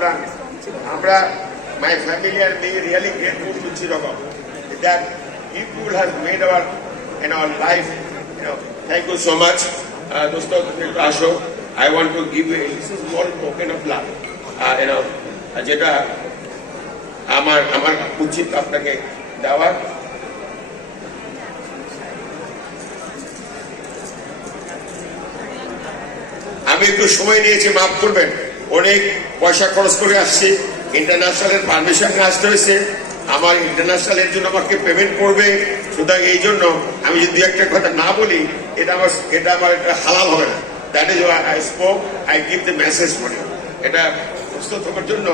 সুতরাং আমরা my family and me really grateful to Chiragam that people has made our life. Thank you so much. Dosto Asho, I want to give you a small token of love. যেটা আমার উচিত আপনাকে দেওয়ার। আমি একটু সময় নিয়েছি, মাফ করবেন, অনেক পয়সা খরচ করে আসছি, ইন্টারন্যাশনালের পারমিশন আসতে হয়েছে, আমার ইন্টারন্যাশনালের জন্য আমাকে পেমেন্ট করবে, সুতরাং এই জন্য আমি যদি একটা কথা না বলি এটা আমার একটা হালাল হবে না। That is why I spoke, I give the message for you. এটা প্রস্তুত হওয়ার জন্য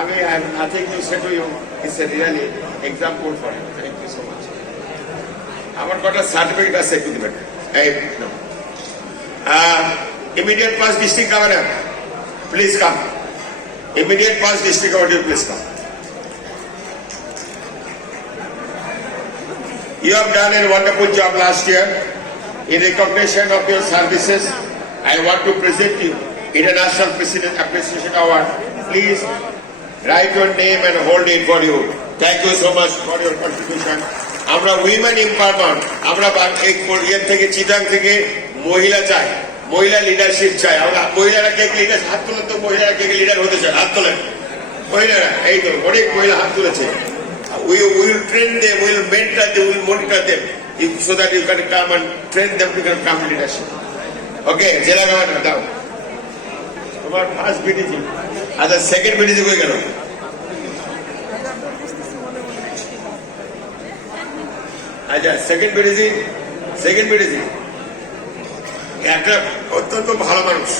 আমি nothing to say to you, it's a really example for you. Thank you so much. আমার কটা সার্টিফিকেট আছে একটু দিবেন। Immediate past district governor, please come. Immediate past district governor, please come. You have done a wonderful job last year. In recognition of your services, I want to present you International President Appreciation Award. Please write your name and hold it for you. Thank you so much for your contribution. আমরা women empowerment, আমরা Korea থেকে চিটাং থেকে মহিলা চাই, মহিলা leadership চাই। আমরা মহিলারা কে লিডার, হাত তোলেন তো, মহিলারা কে লিডার হতে চায়, হাত তোলেন মহিলারা। এই তো অনেক মহিলা হাত তুলেছে। We will train them, we will mentor them, we will monitor them so that you can come and train them to become leadership. Okay, জেলা গভর্নর দাও তোমার ফার্স্ট বিডিজি। আচ্ছা, সেকেন্ড বিডিজি হয়ে গেল। আচ্ছা, সেকেন্ড বিডিজি একটা অত্যন্ত ভালো মানুষ।